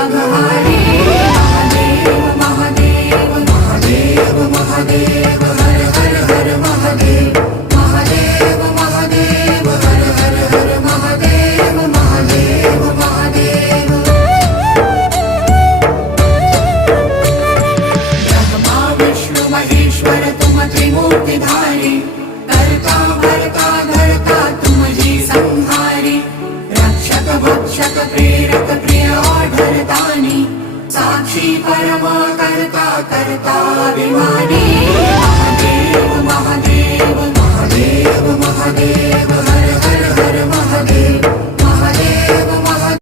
अघहारी महादेव महादेव महादेव महादेव हर हर हर महादेव महादेव महादेव हर हर हर महादेव महादेव महादेव ब्रह्मा विष्णु महेश्वर तुम त्रिमूर्तिधारी करता भरता धरता तुम जी संहारी रक्षक भक्षक प्रेरक प्रिय आढरतानी साक्षी परमा करता करता अभिमानी महादेव महादेव महादेव महादेव हर हर हर महादेव